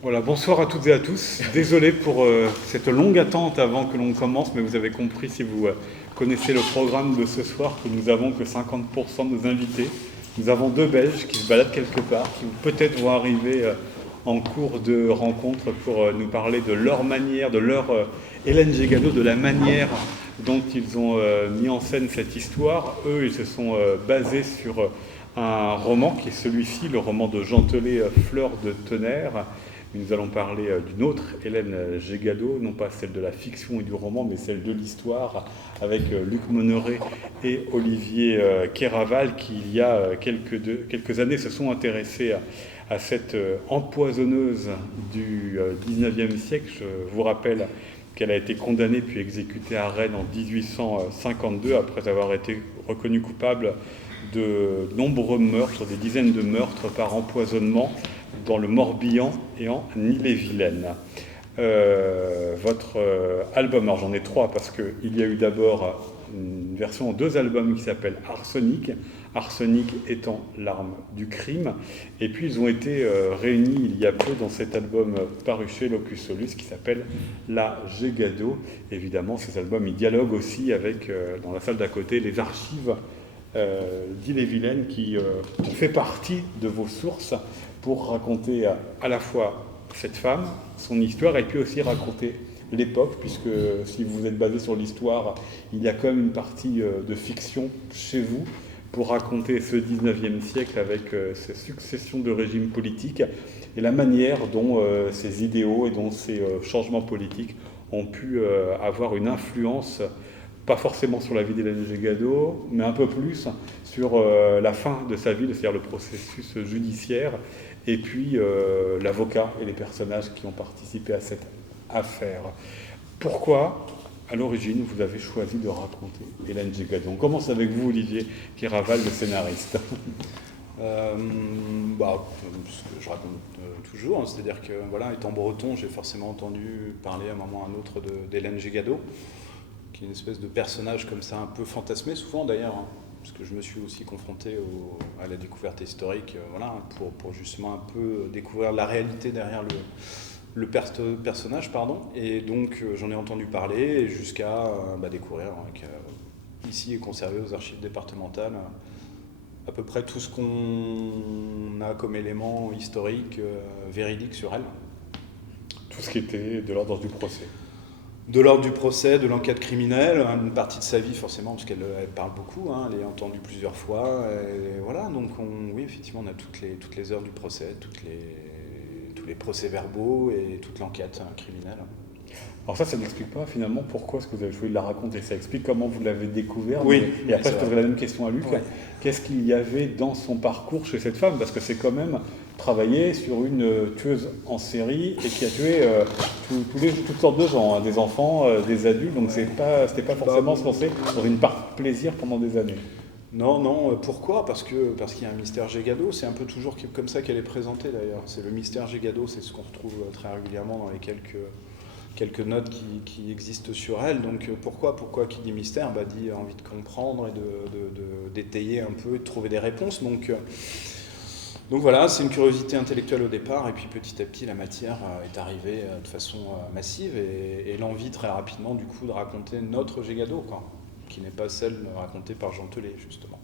Voilà, bonsoir à toutes et à tous. Désolé pour cette longue attente avant que l'on commence, mais vous avez compris si vous connaissez le programme de ce soir que nous avons que 50% de nos invités. Nous avons deux Belges qui se baladent quelque part, qui peut-être vont arriver en cours de rencontre pour nous parler de leur manière, de leur Hélène Gégado, de la manière dont ils ont mis en scène cette histoire. Eux, ils se sont basés sur un roman qui est celui-ci, le roman de Jean Telet, Fleur de tonnerre. Nous allons parler d'une autre Hélène Gégado, non pas celle de la fiction et du roman, mais celle de l'histoire, avec Luc Monneret et Olivier Kéraval, qui il y a quelques années se sont intéressés à cette empoisonneuse du 19e siècle. Je vous rappelle qu'elle a été condamnée puis exécutée à Rennes en 1852, après avoir été reconnue coupable de nombreux meurtres, des dizaines de meurtres par empoisonnement, dans le Morbihan et en Ille-et-Vilaine. Votre album, alors j'en ai trois parce qu'il y a eu d'abord une version en deux albums qui s'appelle Arsenic, Arsenic étant l'arme du crime, et puis ils ont été réunis il y a peu dans cet album paru chez Locus Solus qui s'appelle La Gégado. Évidemment, ces albums, ils dialoguent aussi avec, dans la salle d'à côté, les archives d'Ille-et-Vilaine qui fait partie de vos sources pour raconter à la fois cette femme, son histoire, et puis aussi raconter l'époque, puisque si vous êtes basé sur l'histoire, il y a quand même une partie de fiction chez vous pour raconter ce 19e siècle avec ces successions de régimes politiques et la manière dont ces idéaux et dont ces changements politiques ont pu avoir une influence, pas forcément sur la vie d'Hélène Gégado, mais un peu plus sur la fin de sa vie, c'est-à-dire le processus judiciaire, et puis l'avocat et les personnages qui ont participé à cette affaire. Pourquoi, à l'origine, vous avez choisi de raconter Hélène Gégado? On commence avec vous, Olivier Kéraval, le scénariste. Ce que je raconte toujours, hein, c'est-à-dire que, voilà, étant breton, j'ai forcément entendu parler à un moment ou à un autre d'Hélène Gégado, qui est une espèce de personnage comme ça, un peu fantasmé souvent d'ailleurs, hein, parce que je me suis aussi confronté à la découverte historique, voilà, pour justement un peu découvrir la réalité derrière le personnage, pardon. Et donc j'en ai entendu parler jusqu'à découvrir ici est conservé aux archives départementales à peu près tout ce qu'on a comme élément historique, véridique sur elle. Tout ce qui était de l'ordre du procès. De l'ordre du procès, de l'enquête criminelle, une partie de sa vie forcément, parce qu'elle parle beaucoup, hein, elle est entendue plusieurs fois, et voilà, donc oui, effectivement, on a toutes les heures du procès, tous les procès-verbaux et toute l'enquête criminelle. Alors ça n'explique pas finalement pourquoi est-ce que vous avez choisi de la raconter. Ça explique comment vous l'avez découvert. Oui. Et après, je poserai la même question à Luc. Ouais. Qu'est-ce qu'il y avait dans son parcours chez cette femme? Parce que c'est quand même travailler sur une tueuse en série et qui a tué toutes sortes de gens, hein, des enfants, des adultes. Donc c'était pas forcément se lancer dans une part plaisir pendant des années. Non, pourquoi? Parce qu'il y a un mystère Gégado, c'est un peu toujours comme ça qu'elle est présentée d'ailleurs. C'est le mystère Gégado, c'est ce qu'on retrouve très régulièrement dans les quelques notes qui existent sur elle. Donc pourquoi qui dit mystère dit envie de comprendre et d'étayer un peu et de trouver des réponses. Donc voilà, c'est une curiosité intellectuelle au départ, et puis petit à petit la matière est arrivée de façon massive, et l'envie très rapidement du coup de raconter notre Gégado, quoi, qui n'est pas celle racontée par Jean Telet justement.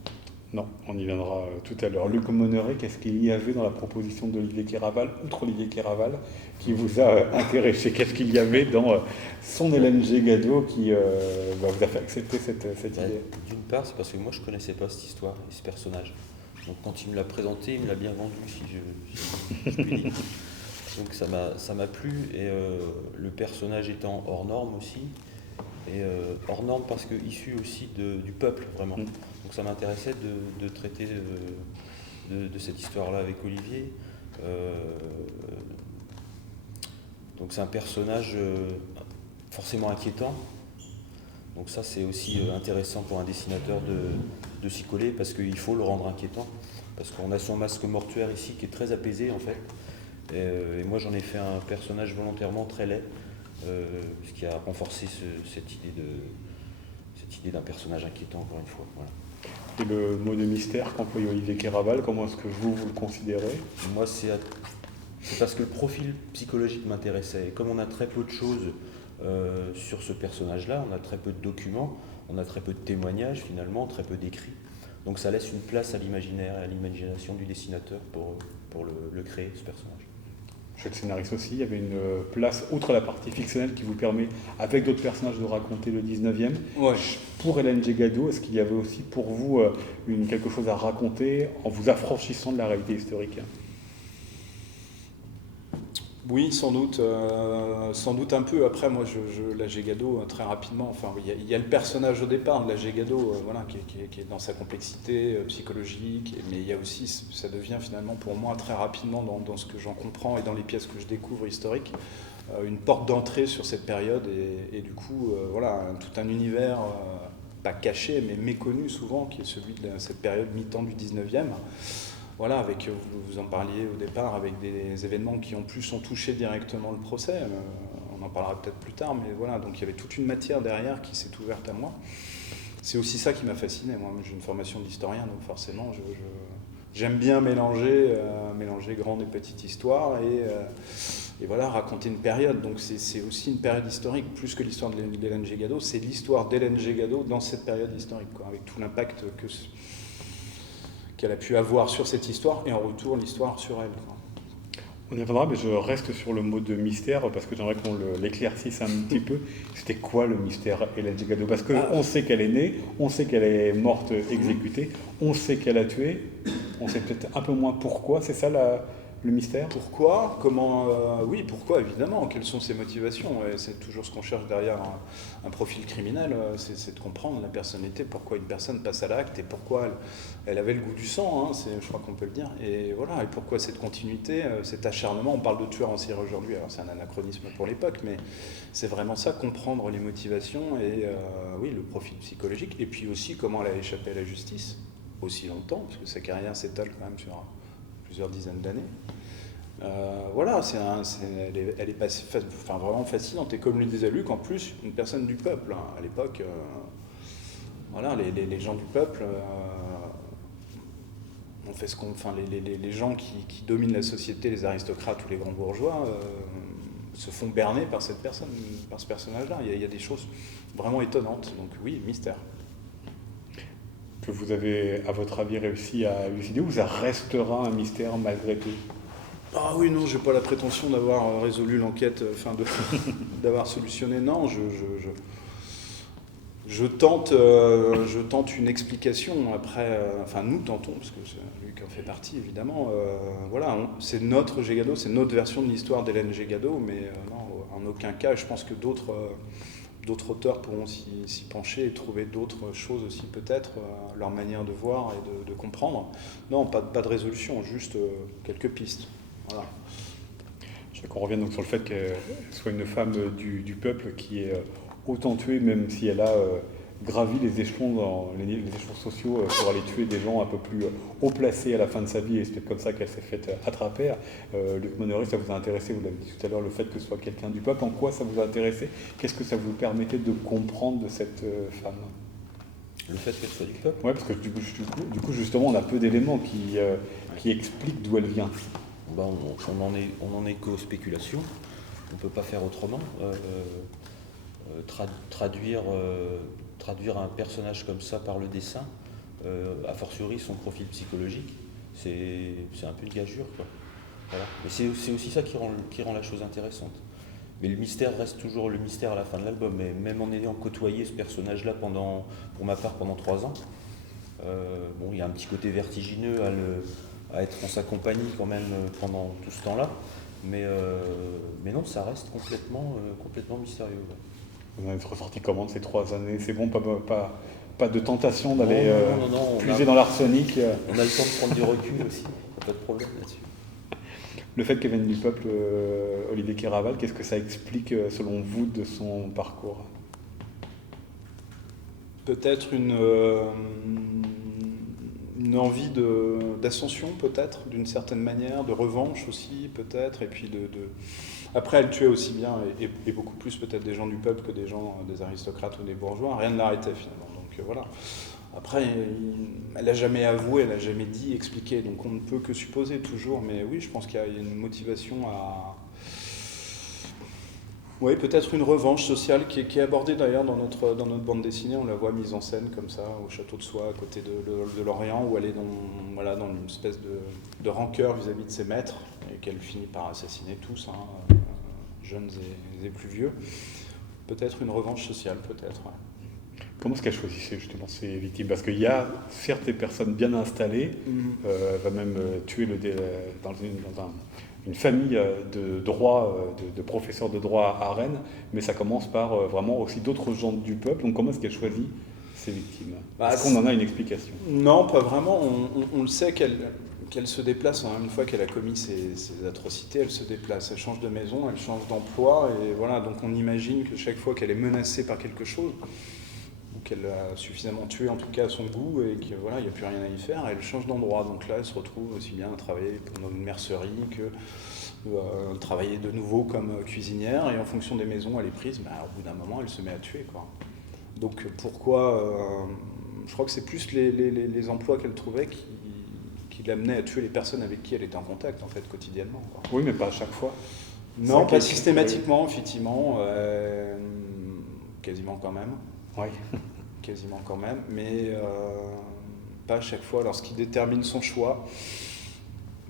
Non, on y viendra tout à l'heure. Luc Monneret, qu'est-ce qu'il y avait dans la proposition d'Olivier Kéraval, outre Olivier Kéraval, qui vous a intéressé? Qu'est-ce qu'il y avait dans son Hélène Gégado qui vous a fait accepter cette idée? D'une part, c'est parce que moi je ne connaissais pas cette histoire et ce personnage. Donc quand il me l'a présenté, il me l'a bien vendu, si je puis dire. Donc ça m'a plu, et le personnage étant hors norme aussi, et hors norme parce que issu aussi du peuple, vraiment. Donc ça m'intéressait de traiter de cette histoire-là avec Olivier. Donc c'est un personnage forcément inquiétant. Donc ça c'est aussi intéressant pour un dessinateur de s'y coller, parce qu'il faut le rendre inquiétant. Parce qu'on a son masque mortuaire ici qui est très apaisé en fait. Et moi j'en ai fait un personnage volontairement très laid, ce qui a renforcé cette idée d'un personnage inquiétant, encore une fois. Voilà. Et le mot de mystère qu'emploie Olivier Kéraval, comment est-ce que vous le considérez? Moi, c'est C'est parce que le profil psychologique m'intéressait. Et comme on a très peu de choses sur ce personnage-là, on a très peu de documents, on a très peu de témoignages finalement, très peu d'écrits. Donc ça laisse une place à l'imaginaire et à l'imagination du dessinateur pour le créer, ce personnage. Chez le scénariste aussi, il y avait une place, outre la partie fictionnelle, qui vous permet, avec d'autres personnages, de raconter le 19e. Ouais. Pour Hélène Gégado, est-ce qu'il y avait aussi pour vous quelque chose à raconter en vous affranchissant de la réalité historique? Oui, sans doute un peu. Après, moi, la Gégado, très rapidement, enfin, il y a le personnage au départ de la Gégado, voilà, qui est dans sa complexité psychologique, mais il y a aussi, ça devient finalement pour moi très rapidement dans ce que j'en comprends et dans les pièces que je découvre historiques, une porte d'entrée sur cette période et du coup, voilà, tout un univers, pas caché, mais méconnu souvent, qui est celui de cette période mi-temps du 19e. Voilà, avec, vous en parliez au départ, avec des événements qui en plus ont touché directement le procès. On en parlera peut-être plus tard, mais voilà, donc il y avait toute une matière derrière qui s'est ouverte à moi. C'est aussi ça qui m'a fasciné. Moi, j'ai une formation d'historien, donc forcément, j'aime bien mélanger grande et petite histoire et voilà, raconter une période. Donc c'est aussi une période historique, plus que l'histoire d'Hélène Gégado, c'est l'histoire d'Hélène Gégado dans cette période historique, quoi, avec tout l'impact qu'elle a pu avoir sur cette histoire et en retour l'histoire sur elle. On y reviendra, mais je reste sur le mot de mystère parce que j'aimerais qu'on l'éclaircisse un petit peu. C'était quoi le mystère Hélène Gégado? Parce qu'on sait qu'elle est née, on sait qu'elle est morte exécutée, on sait qu'elle a tué, on sait peut-être un peu moins pourquoi, c'est ça le mystère? Pourquoi? Comment? Oui, pourquoi, évidemment. Quelles sont ses motivations? Et c'est toujours ce qu'on cherche derrière un profil criminel, c'est de comprendre la personnalité, pourquoi une personne passe à l'acte et pourquoi elle avait le goût du sang, hein, je crois qu'on peut le dire. Et voilà, et pourquoi cette continuité, cet acharnement. On parle de tueur en série aujourd'hui, alors c'est un anachronisme pour l'époque, mais c'est vraiment ça, comprendre les motivations et oui, le profil psychologique. Et puis aussi comment elle a échappé à la justice aussi longtemps, parce que sa carrière s'étale quand même sur plusieurs dizaines d'années. Voilà, elle est vraiment fascinante. Et comme le disait Luc, en plus, une personne du peuple. Hein. À l'époque, voilà, les gens du peuple, on fait ce qu'on, enfin, les gens qui dominent la société, les aristocrates ou les grands bourgeois, se font berner par cette personne, par ce personnage-là. Il y a des choses vraiment étonnantes. Donc oui, mystère. Que vous avez, à votre avis, réussi à élucider, ou ça restera un mystère malgré tout? Ah oui, non, j'ai pas la prétention d'avoir résolu l'enquête, d'avoir solutionné. Non, je tente une explication. Après, nous tentons, parce que Luc en fait partie, évidemment. Voilà, c'est notre Gégado, c'est notre version de l'histoire d'Hélène Gégado, mais non, en aucun cas, je pense que d'autres auteurs pourront s'y pencher et trouver d'autres choses aussi, peut-être, leur manière de voir et de comprendre. Non, pas de résolution, juste quelques pistes. Voilà. Je veux qu'on revienne donc sur le fait qu'elle soit une femme du peuple qui est autant tuée, même si elle a gravi les échelons les échelons sociaux pour aller tuer des gens un peu plus haut placés à la fin de sa vie, et c'est peut-être comme ça qu'elle s'est faite attraper. Luc Monnery, ça vous a intéressé, vous l'avez dit tout à l'heure, le fait que ce soit quelqu'un du peuple. En quoi ça vous a intéressé? Qu'est-ce que ça vous permettait de comprendre de cette femme? Le fait qu'elle soit du peuple? Oui, parce que du coup, justement, on a peu d'éléments qui expliquent d'où elle vient. Ben, on en est qu'aux spéculations. On ne peut pas faire autrement. Traduire un personnage comme ça par le dessin, a fortiori son profil psychologique, c'est un peu une gageure, quoi. Voilà. Mais c'est aussi ça qui rend la chose intéressante. Mais le mystère reste toujours le mystère à la fin de l'album. Mais même en ayant côtoyé ce personnage-là pour ma part pendant 3 ans, il y a un petit côté vertigineux à être en sa compagnie quand même pendant tout ce temps-là. Mais non, ça reste complètement mystérieux. Ouais. Vous en êtes ressorti comment de ces 3 années? C'est bon, pas de tentation d'aller puiser dans l'arsenic? On a le temps de prendre du recul aussi, pas de problème là-dessus. Le fait qu'elle vienne du peuple, Olivier Kéraval, qu'est-ce que ça explique selon vous de son parcours? Peut-être une envie d'ascension, peut-être, d'une certaine manière, de revanche aussi, peut-être, et puis Après, elle tuait aussi bien, et beaucoup plus peut-être des gens du peuple que des aristocrates ou des bourgeois. Rien ne l'arrêtait finalement, donc voilà. Après, elle n'a jamais avoué, elle n'a jamais dit, expliqué, donc on ne peut que supposer toujours, mais oui, je pense qu'il y a une motivation à... Oui, peut-être une revanche sociale qui est abordée d'ailleurs dans notre bande dessinée, on la voit mise en scène comme ça, au château de Soie, à côté de Lorient, où elle est dans une espèce de rancœur vis-à-vis de ses maîtres, et qu'elle finit par assassiner tous, jeunes et plus vieux. Peut-être une revanche sociale, peut-être, ouais. Comment est-ce qu'elle choisissait justement ses victimes? Parce qu'il y a certes des personnes bien installées, elle va même tuer dans une famille de droit, de professeurs de droit à Rennes, mais ça commence par vraiment aussi d'autres gens du peuple. Donc comment est-ce qu'elle choisit ses victimes? Est-ce qu'on en a une explication? Non, pas vraiment. On le sait qu'elle se déplace, une fois qu'elle a commis ces atrocités, elle se déplace, elle change de maison, elle change d'emploi, et voilà, donc on imagine que chaque fois qu'elle est menacée par quelque chose, ou qu'elle a suffisamment tué en tout cas à son goût, et qu'il n'y a plus rien à y faire, elle change d'endroit. Donc là, elle se retrouve aussi bien à travailler dans une mercerie que travailler de nouveau comme cuisinière, et en fonction des maisons, elle est prise, au bout d'un moment, elle se met à tuer, quoi. Donc pourquoi je crois que c'est plus les emplois qu'elle trouvait qui l'amenaient à tuer les personnes avec qui elle était en contact, en fait, quotidiennement, quoi. Oui, mais pas à chaque fois. Non, pas systématiquement, effectivement, quasiment quand même. Oui. Quasiment quand même, mais pas à chaque fois. Alors, ce qui détermine son choix,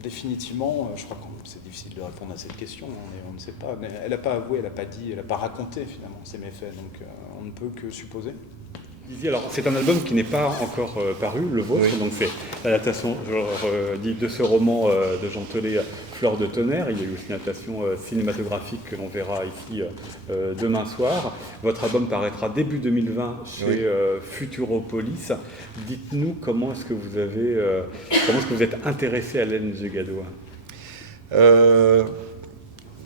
définitivement, je crois que c'est difficile de répondre à cette question, on ne sait pas. Mais elle n'a pas avoué, elle n'a pas dit, elle n'a pas raconté finalement ses méfaits, donc on ne peut que supposer. Alors, c'est un album qui n'est pas encore paru, le vôtre, oui. Donc c'est l'adaptation de ce roman de Jean Telet, Fleur de tonnerre. Il y a eu aussi une adaptation cinématographique que l'on verra ici demain soir. Votre album paraîtra début 2020 chez Futuropolis. Dites-nous comment est-ce que vous êtes intéressé à Hélène Giguiadeau?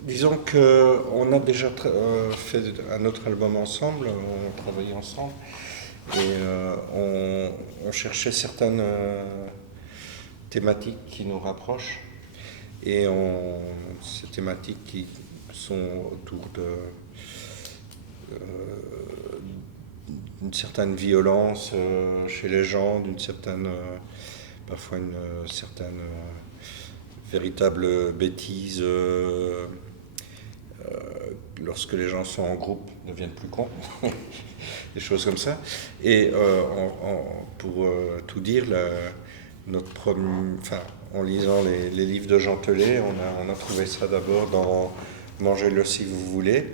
Disons qu'on a déjà fait un autre album ensemble, on a travaillé ensemble. Et on cherchait certaines thématiques qui nous rapprochent. Et ces thématiques qui sont autour d'une certaine violence chez les gens, parfois une certaine véritable bêtise. Lorsque les gens sont en groupe, deviennent plus cons, des choses comme ça. Et pour tout dire, en lisant les livres de Jean Telet, on a trouvé ça d'abord dans Mangez-le si vous voulez.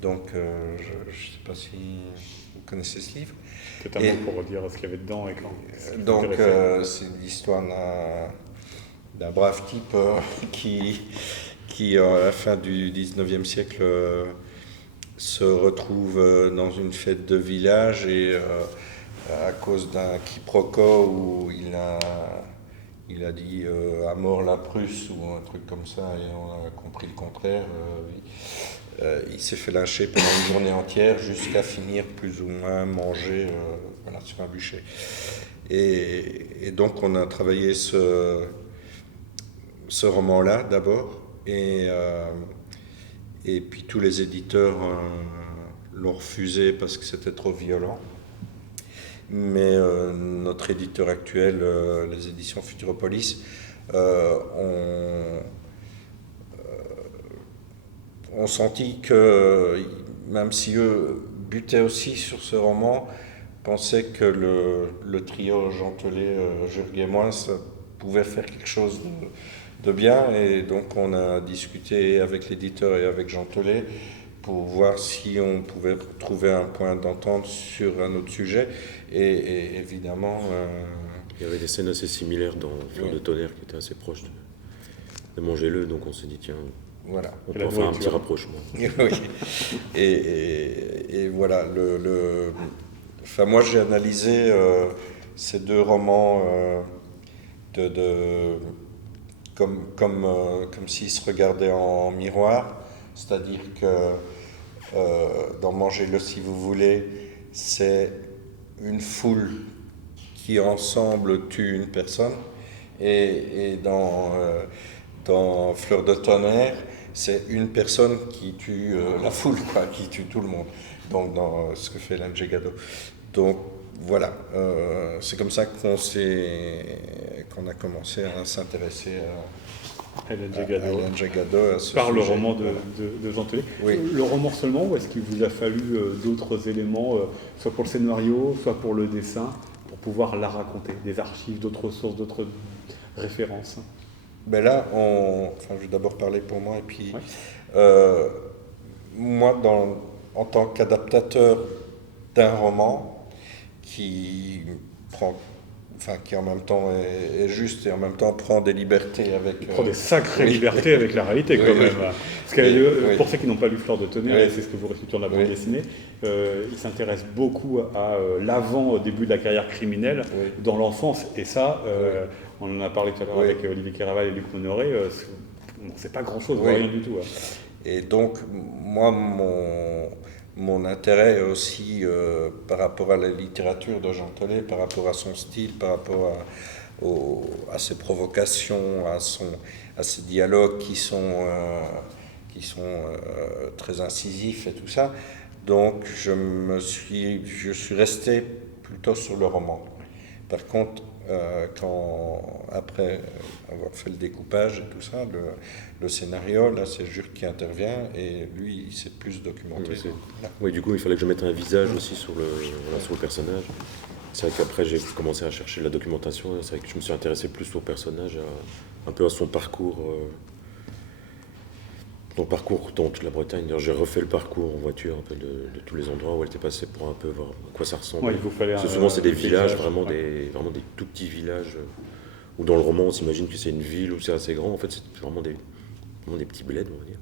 Donc, je ne sais pas si vous connaissez ce livre. Totalement, pour redire ce qu'il y avait dedans. Donc, c'est l'histoire d'un brave type qui, à la fin du 19e siècle, se retrouve dans une fête de village et à cause d'un quiproquo où il a dit à mort la Prusse ou un truc comme ça et on a compris le contraire, il s'est fait lyncher pendant une journée entière jusqu'à finir plus ou moins manger sur un bûcher. Et donc on a travaillé ce roman-là d'abord. Et puis tous les éditeurs l'ont refusé parce que c'était trop violent. Mais notre éditeur actuel, les éditions Futuropolis, ont senti que, même si eux butaient aussi sur ce roman, pensaient que le trio Jean Telet, Jurg et moi, ça pouvait faire quelque chose de bien, et donc on a discuté avec l'éditeur et avec Jean Telet pour voir si on pouvait trouver un point d'entente sur un autre sujet, et évidemment... Il y avait des scènes assez similaires dans Fleur de tonnerre qui étaient assez proches de Mangez-le, donc on s'est dit tiens, voilà. On peut faire un petit rapprochement. Oui. Et voilà, enfin, moi j'ai analysé ces deux romans comme s'ils se regardaient en miroir, c'est-à-dire que dans Mangez-le si vous voulez, c'est une foule qui ensemble tue une personne, et dans Fleur de tonnerre, c'est une personne qui tue la foule, qui tue tout le monde, donc dans ce que fait Hélène Giguiadeau. Donc voilà, c'est comme ça qu'on a commencé à s'intéresser Hélène à Jagado, Hélène Jagado, à ce par le sujet. roman Voilà. de Jean Telet. Oui. Le roman seulement, ou est-ce qu'il vous a fallu d'autres éléments, soit pour le scénario, soit pour le dessin, pour pouvoir la raconter, des archives, d'autres sources, d'autres références? Ben là, je vais d'abord parler pour moi, et puis Ouais. moi, en tant qu'adaptateur d'un roman qui qui en même temps est juste et en même temps prend des libertés avec... Il prend des sacrées oui. libertés avec la réalité, quand Oui, même. oui. Parce que, Oui. pour ceux qui n'ont pas lu Fleur de tonnerre, Oui. et c'est ce que vous restituez dans la bande Oui. dessinée, il s'intéresse beaucoup à l'avant, au début de la carrière criminelle, Oui. dans l'enfance. Et ça, on en a parlé tout à l'heure Oui. avec Olivier Caraval et Luc Monoret, on ne sait pas grand-chose, Oui. rien du tout. Et donc, moi, mon intérêt aussi par rapport à la littérature de Jean Telet, par rapport à son style, par rapport à ses provocations, à ses dialogues qui sont très incisifs et tout ça. Donc, je suis resté plutôt sur le roman. Par contre, après avoir fait le découpage et tout ça, le scénario, là, c'est Jure qui intervient et lui, il s'est plus documenté. Oui, du coup, il fallait que je mette un visage aussi sur le personnage. C'est vrai qu'après, j'ai commencé à chercher de la documentation. C'est vrai que je me suis intéressé plus au personnage, un peu à son parcours. Son parcours dans toute la Bretagne. D'ailleurs, j'ai refait le parcours en voiture un peu de tous les endroits où elle était passée pour un peu voir à quoi ça ressemble. Ouais, il vous fallait Souvent, c'est des villages, paysage, vraiment, ouais. vraiment des tout petits villages. Où dans le roman, on s'imagine que c'est une ville où c'est assez grand. En fait, c'est vraiment des petits bleds, on va dire.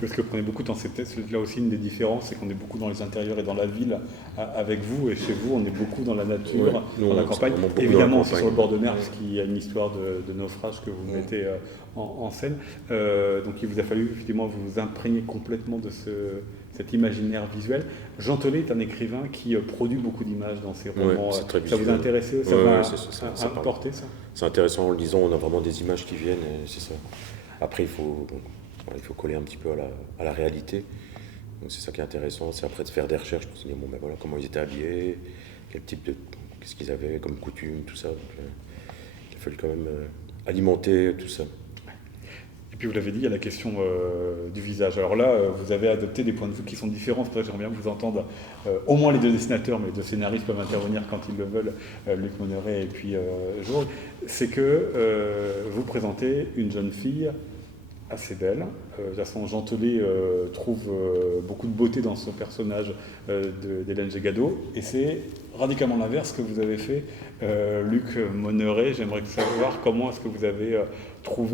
Parce que prenez beaucoup de temps, c'est peut-être là aussi une des différences, c'est qu'on est beaucoup dans les intérieurs et dans la ville avec vous, et chez vous, on est beaucoup dans la nature, Ouais, nous, dans la c'est campagne. vraiment beaucoup Évidemment dans la aussi campagne. sur le bord de mer, parce qu'il y a une histoire de naufrage que vous mettez en scène. Donc il vous a fallu effectivement vous imprégner complètement de cet imaginaire visuel. Jean Telet est un écrivain qui produit beaucoup d'images dans ses romans. Ouais, c'est très Ça vous a visuel. intéressé? Ça Ouais, vous a ouais, ça parle. importé, ça? C'est intéressant en le lisant, on a vraiment des images qui viennent, et c'est ça. Après, il faut coller un petit peu à la réalité. Donc c'est ça qui est intéressant, c'est après de faire des recherches pour se dire, bon, ben voilà, comment ils étaient habillés, qu'est-ce qu'ils avaient comme coutume, tout ça. Donc, il a fallu quand même alimenter tout ça. Et puis vous l'avez dit, il y a la question du visage. Alors là, vous avez adopté des points de vue qui sont différents. C'est pour ça que j'aimerais bien vous entendre, au moins les deux dessinateurs, mais les deux scénaristes peuvent intervenir quand ils le veulent, Luc Monoret et puis Georges. C'est que vous présentez une jeune fille assez belle. De toute façon, Jean Telet trouve beaucoup de beauté dans ce personnage d'Hélène Jagado. Et c'est radicalement l'inverse que vous avez fait, Luc Monoret. J'aimerais savoir comment est-ce que vous avez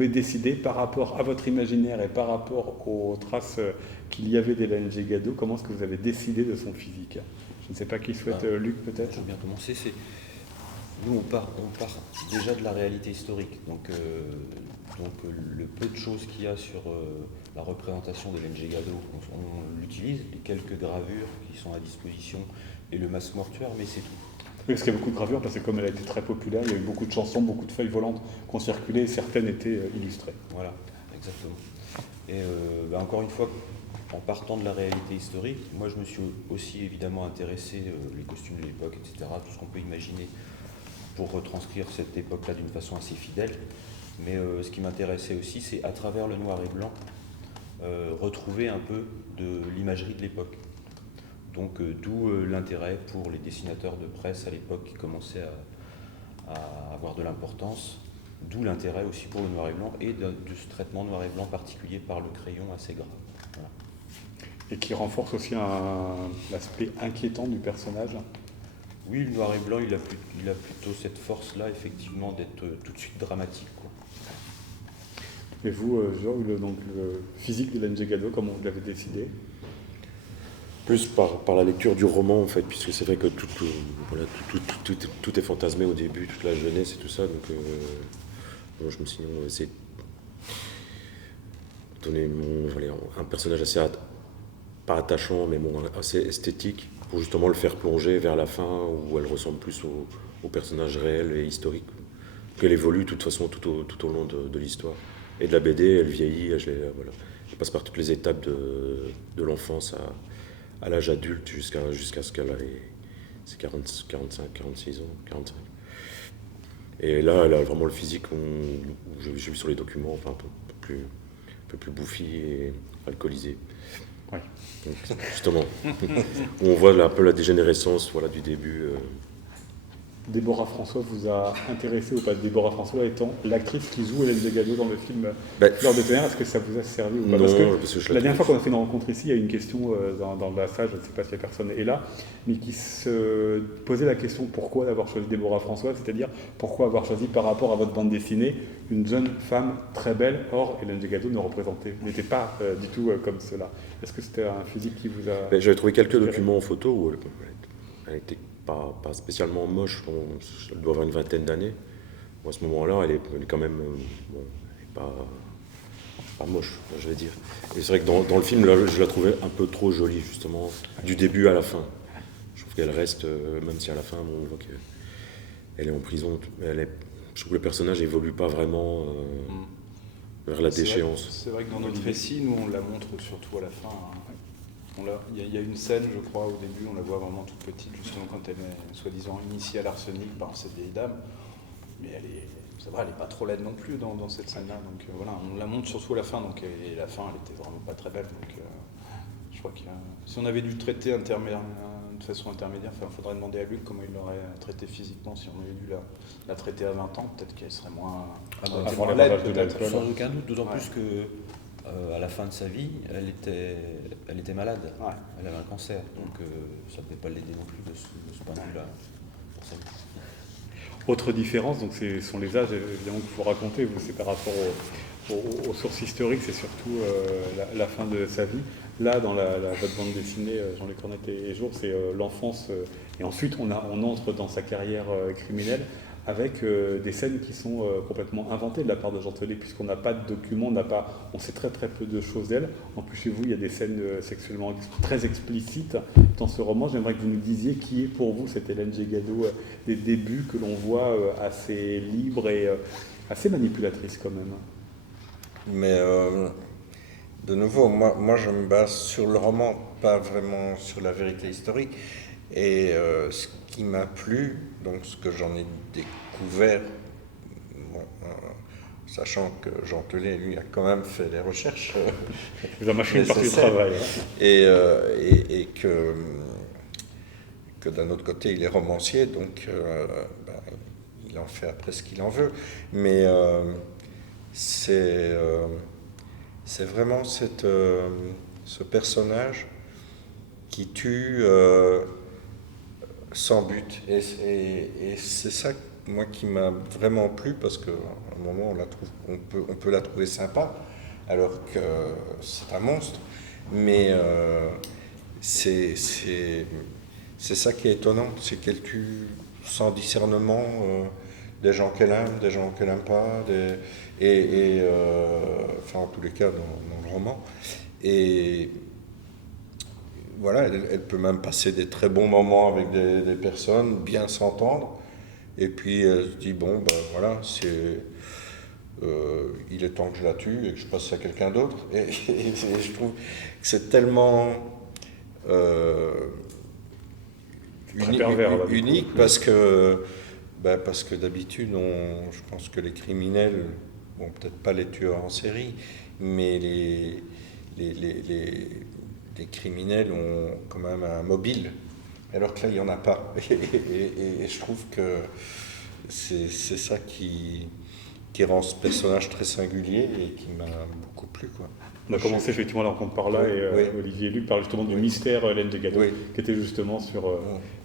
décidé par rapport à votre imaginaire et par rapport aux traces qu'il y avait d'Hélène Jagado, comment est-ce que vous avez décidé de son physique? Je ne sais pas qui souhaite, Luc peut-être? Je veux bien commencer. Nous, on part déjà de la réalité historique. Donc le peu de choses qu'il y a sur la représentation d'Hélène Jagado, on l'utilise, les quelques gravures qui sont à disposition et le masque mortuaire, mais c'est tout. Oui, parce qu'il y a beaucoup de gravures, parce que comme elle a été très populaire, il y a eu beaucoup de chansons, beaucoup de feuilles volantes qui ont circulé, et certaines étaient illustrées. Voilà, exactement. Et encore une fois, en partant de la réalité historique, moi je me suis aussi évidemment intéressé les costumes de l'époque, etc., tout ce qu'on peut imaginer pour retranscrire cette époque-là d'une façon assez fidèle. Mais ce qui m'intéressait aussi, c'est à travers le noir et blanc, retrouver un peu de l'imagerie de l'époque. Donc d'où l'intérêt pour les dessinateurs de presse à l'époque qui commençaient à avoir de l'importance, d'où l'intérêt aussi pour le noir et blanc et de ce traitement noir et blanc particulier par le crayon assez gras. Voilà. Et qui renforce aussi l'aspect inquiétant du personnage. Oui, le noir et blanc, il a plutôt cette force-là, effectivement, d'être tout de suite dramatique, quoi. Et vous, Georges, donc le physique d'Hélène Jagado, comment vous l'avez décidé? Plus par la lecture du roman, en fait, puisque c'est vrai que tout est fantasmé au début, toute la jeunesse et tout ça. Donc, bon, je me suis dit, on va essayer de donner un personnage assez, pas attachant, mais bon, assez esthétique, pour justement le faire plonger vers la fin, où elle ressemble plus au personnage réel et historique, qu'elle évolue de toute façon tout au long de l'histoire. Et de la BD, elle vieillit, elle passe par toutes les étapes de l'enfance à l'âge adulte jusqu'à ce qu'elle ait c'est 45, 46 ans, 45. Et là, elle a vraiment le physique où j'ai vu sur les documents, enfin un peu plus bouffi et alcoolisé. Ouais. Donc, justement, où on voit un peu la dégénérescence, voilà, du début. Déborah François vous a intéressé ou pas? Déborah François étant l'actrice qui joue Hélène Degado dans le film Fleur de tonnerre, est-ce que ça vous a servi ou pas? Non, parce que la dernière fois qu'on a fait une rencontre ici, il y a une question dans la salle, je ne sais pas si la personne est là, mais qui se posait la question pourquoi avoir choisi Déborah François, c'est-à-dire pourquoi avoir choisi par rapport à votre bande dessinée une jeune femme très belle. Or, Hélène Degado n'était pas du tout comme cela. Est-ce que c'était un physique qui vous a... J'avais trouvé quelques documents en photo où elle était pas spécialement moche, elle doit avoir une vingtaine d'années. Bon, à ce moment-là, elle est quand même bon, elle est pas moche, je vais dire. Et c'est vrai que dans le film, là, je la trouvais un peu trop jolie, justement, du début à la fin. Je trouve qu'elle reste, même si à la fin, bon, on voit qu'elle est en prison, je trouve que le personnage n'évolue pas vraiment vers la déchéance. C'est vrai que dans notre récit, nous, on la montre surtout à la fin. Il y a une scène, je crois, au début, on la voit vraiment toute petite, justement quand elle est soi-disant initiée à l'arsenic par cette vieille dame. Mais ça va, elle n'est pas trop laide non plus dans cette scène-là. Donc voilà, on la montre surtout à la fin. Donc, et la fin, elle était vraiment pas très belle. Donc je crois que si on avait dû traiter de façon intermédiaire, il faudrait demander à Luc comment il l'aurait traité physiquement. Si on avait dû la traiter à 20 ans, peut-être qu'elle serait moins laide, peut-être. Sans aucun doute, d'autant plus que à la fin de sa vie, elle était malade. Ouais. Elle avait un cancer, donc ça ne pouvait pas l'aider non plus de ce point de vue-là. Autre différence, donc ce sont les âges évidemment qu'il faut raconter. Vous, c'est par rapport aux sources historiques, c'est surtout la fin de sa vie. Là, dans votre bande dessinée, Jean-Luc Cornette et Jour, c'est l'enfance, et ensuite on entre dans sa carrière criminelle, avec des scènes qui sont complètement inventées de la part de Jean Telet, puisqu'on n'a pas de documents, on sait très très peu de choses d'elle. En plus, chez vous, il y a des scènes sexuellement très explicites dans ce roman. J'aimerais que vous nous disiez qui est pour vous cette Hélène Degado des débuts que l'on voit assez libre et assez manipulatrice quand même. Mais de nouveau, moi je me base sur le roman, pas vraiment sur la vérité historique. Et ce qui m'a plu, donc ce que j'en ai découvert, sachant que Jean Telet, lui, a quand même fait des recherches. Vous avez marqué une partie du travail. Hein. Et que d'un autre côté, il est romancier, donc il en fait après ce qu'il en veut. Mais c'est vraiment ce personnage qui tue sans but. Et c'est ça, moi, qui m'a vraiment plu, parce qu'à un moment, on peut la trouver sympa, alors que c'est un monstre. Mais c'est ça qui est étonnant, c'est qu'elle tue sans discernement des gens qu'elle aime, des gens qu'elle n'aime pas, enfin, en tous les cas, dans le roman. Et voilà, elle peut même passer des très bons moments avec des personnes, bien s'entendre, et puis elle se dit, bon, ben voilà, il est temps que je la tue et que je passe à quelqu'un d'autre. Et je trouve que c'est tellement unique, parce que d'habitude, je pense que les criminels, bon, peut-être pas les tueurs en série, mais les criminels ont quand même un mobile, alors que là, il n'y en a pas. Et je trouve que c'est ça qui rend ce personnage très singulier et qui m'a beaucoup plu, quoi. On a commencé effectivement la rencontre par là, et Olivier Luc parle justement du mystère Hélène Degado, qui était justement sur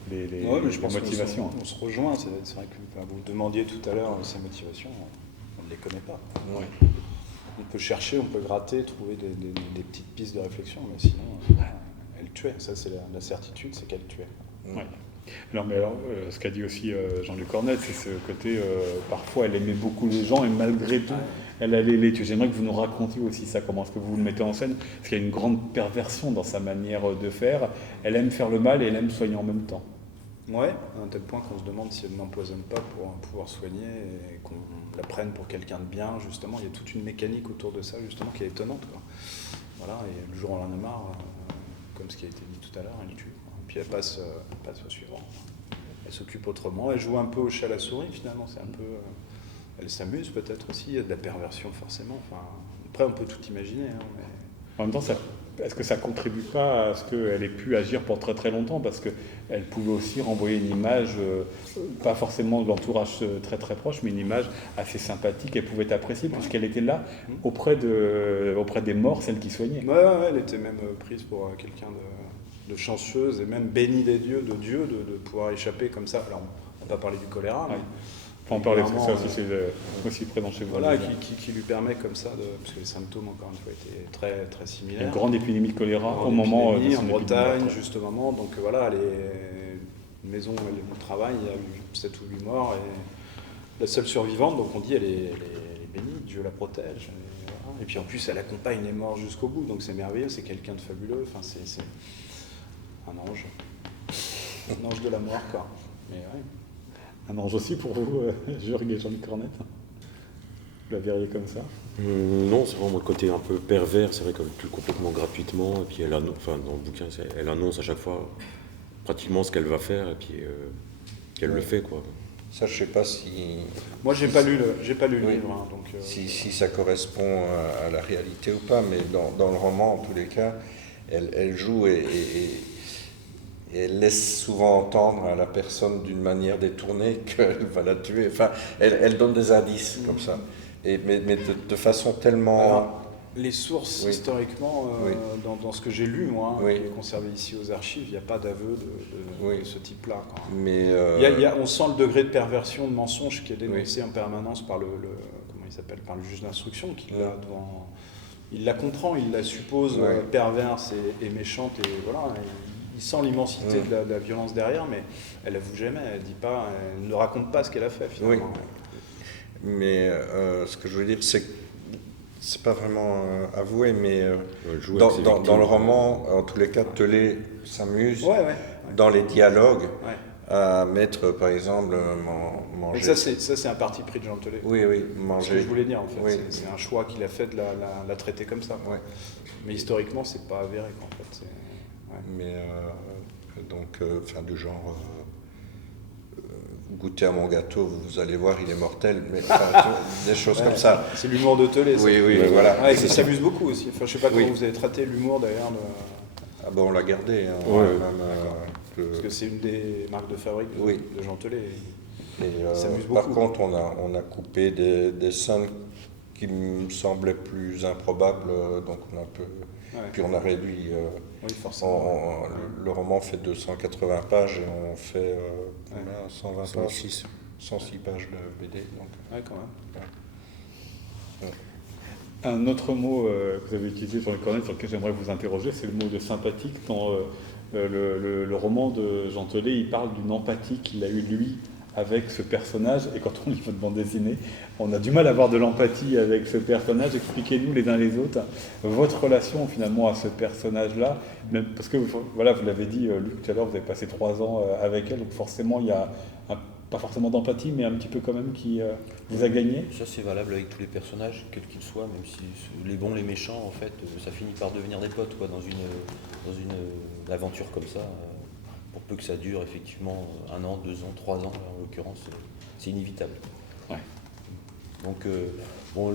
les motivations. On se rejoint, c'est vrai que vous demandiez tout à l'heure ses motivations, on ne les connaît pas. Ouais. On peut chercher, on peut gratter, trouver des petites pistes de réflexion, mais sinon, elle tuait. Ça, c'est la certitude, c'est qu'elle tuait. Ouais. Alors, ce qu'a dit aussi Jean-Luc Cornette, c'est ce côté, parfois, elle aimait beaucoup les gens, et malgré tout, elle allait les tuer. J'aimerais que vous nous racontiez aussi ça, comment est-ce que vous le mettez en scène, parce qu'il y a une grande perversion dans sa manière de faire. Elle aime faire le mal et elle aime soigner en même temps. Ouais, à un tel point qu'on se demande si elle n'empoisonne pas pour pouvoir soigner et qu'on la prenne pour quelqu'un de bien, justement. Il y a toute une mécanique autour de ça, justement, qui est étonnante, quoi. Voilà, et le jour où on en a marre, comme ce qui a été dit tout à l'heure, elle tue, quoi. Et puis elle passe au suivant. elle s'occupe autrement. Elle joue un peu au chat à la souris, finalement. C'est un peu, elle s'amuse peut-être aussi. Il y a de la perversion, forcément. Enfin, après, on peut tout imaginer. Hein, mais... En même temps, est-ce que ça ne contribue pas à ce qu'elle ait pu agir pour très très longtemps? Parce qu'elle pouvait aussi renvoyer une image, pas forcément de l'entourage très très proche, mais une image assez sympathique. Elle pouvait être appréciée puisqu'elle était là auprès des morts, celles qui soignaient. Ouais, elle était même prise pour quelqu'un de chanceuse et même bénie des dieux, de pouvoir échapper comme ça. Alors, on va pas parler du choléra, mais... On parlait de ça aussi, c'est aussi présent chez vous. Voilà, qui lui permet comme ça, parce que les symptômes, encore une fois, étaient très, très similaires. Il y a une grande épidémie de choléra au moment de en Bretagne, juste au moment. Donc voilà, une maison où elle travaille, il y a eu 7 ou 8 morts. Et la seule survivante, donc on dit, elle est bénie, Dieu la protège. Et puis en plus, elle accompagne les morts jusqu'au bout. Donc c'est merveilleux, c'est quelqu'un de fabuleux. Enfin, c'est un ange. Un ange de la mort, quoi. Mais ouais. Un ange aussi pour vous, Jurg et Jean-Luc Cornette? Vous la verriez comme ça? Non, c'est vraiment le côté un peu pervers. C'est vrai qu'elle tue complètement gratuitement. Et puis dans le bouquin, elle annonce à chaque fois pratiquement ce qu'elle va faire et puis qu'elle le fait, quoi. Ça, je sais pas si... Moi, j'ai pas lu le livre. Hein, donc, si ça correspond à la réalité ou pas, mais dans le roman, en tous les cas, elle joue et elle laisse souvent entendre à la personne d'une manière détournée qu'elle va la tuer. Enfin, elle donne des indices comme ça. Mais de façon tellement... Alors, les sources, historiquement, dans ce que j'ai lu, moi, qui est conservé ici aux archives, il n'y a pas d'aveu de ce type-là. Mais on sent le degré de perversion, de mensonge qui est dénoncé en permanence par par le juge d'instruction, il la comprend, il la suppose perverse et méchante, et voilà. Il sent l'immensité de la violence derrière, mais elle l'avoue jamais, elle ne raconte pas ce qu'elle a fait, finalement. Oui. Mais ce que je veux dire, c'est que c'est pas vraiment avoué, mais dans le roman, en tous les cas, Telet s'amuse dans les dialogues à mettre, par exemple, manger. Et ça, c'est un parti pris de Jean Telet. Oui, manger. C'est ce que je voulais dire, en fait. C'est un choix qu'il a fait de la traiter comme ça. Mais historiquement, c'est pas avéré, quoi, en fait. Mais du genre goûtez à mon gâteau, vous allez voir, il est mortel, mais des choses comme ça. C'est l'humour de Telet. Oui, voilà. Et il s'amuse beaucoup aussi. Enfin, je sais pas comment vous avez traté l'humour d'ailleurs. Ah bon, on l'a gardé. Parce que c'est une des marques de fabrique de Jean Telet. Il s'amuse beaucoup. Par contre, on a coupé des scènes qui me semblaient plus improbables, donc on a un peu... Puis on a réduit. Forcément. Le roman fait 280 pages et on fait 120 pages, 106 pages de BD. Donc, quand même. Un autre mot que vous avez utilisé sur le cornet, sur lequel j'aimerais vous interroger, c'est le mot de sympathique. Dans le roman de Jean Telet, il parle d'une empathie qu'il a eue, lui, avec ce personnage, et quand on lit votre bande dessinée, on a du mal à avoir de l'empathie avec ce personnage. Expliquez-nous les uns les autres votre relation finalement à ce personnage-là, même parce que voilà, vous l'avez dit, Luc, tout à l'heure, vous avez passé 3 ans avec elle, donc forcément il y a pas forcément d'empathie, mais un petit peu quand même qui vous a gagné. Ça c'est valable avec tous les personnages, quels qu'ils soient, même si les bons, les méchants, en fait, ça finit par devenir des potes, quoi, dans une aventure comme ça. Pour peu que ça dure effectivement 1 an, 2 ans, 3 ans, en l'occurrence, c'est inévitable. Donc,